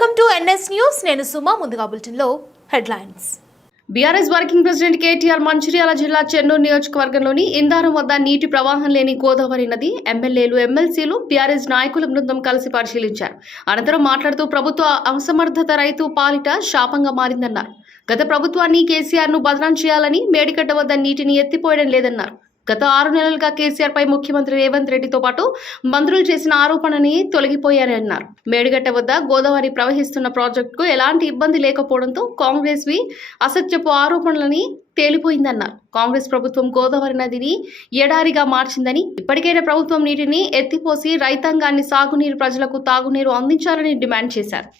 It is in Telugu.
Welcome to NS news. నేను సుమా. ముందుగా బులెటిన్లో headlines. BRS working president KTR Mancherial జిల్లా చెన్నూరు నియోజకవర్గంలోని ఇందారం వద్ద నీటి ప్రవాహం లేని గోదావరి నది ఎమ్మెల్యేలు, ఎమ్మెల్సీలు, బీఆర్ఎస్ నాయకుల బృందం కలిసి పరిశీలించారు. అనంతరం మాట్లాడుతూ ప్రభుత్వ అసమర్థత రైతు పాలిట శాపంగా మారిందన్నారు. గత ప్రభుత్వాన్ని కేసీఆర్ ను బదనాం చేయాలని మేడిగడ్డ వద్ద నీటిని ఎత్తిపోయడం లేదన్నారు. గత 6 నెలలుగా కేసీఆర్ పై ముఖ్యమంత్రి రేవంత్ రెడ్డితో పాటు మంత్రులు చేసిన ఆరోపణని తొలగిపోయారన్నారు. మేడిగడ్డ వద్ద గోదావరి ప్రవహిస్తున్న ప్రాజెక్టుకు ఎలాంటి ఇబ్బంది లేకపోవడంతో కాంగ్రెస్ అసత్యపు ఆరోపణలని తేలిపోయిందన్నారు. కాంగ్రెస్ ప్రభుత్వం గోదావరి నదిని ఎడారిగా మార్చిందని, ఇప్పటికైనా ప్రభుత్వం నీటిని ఎత్తిపోసి రైతాంగాన్ని సాగునీరు, ప్రజలకు తాగునీరు అందించాలని డిమాండ్ చేశారు.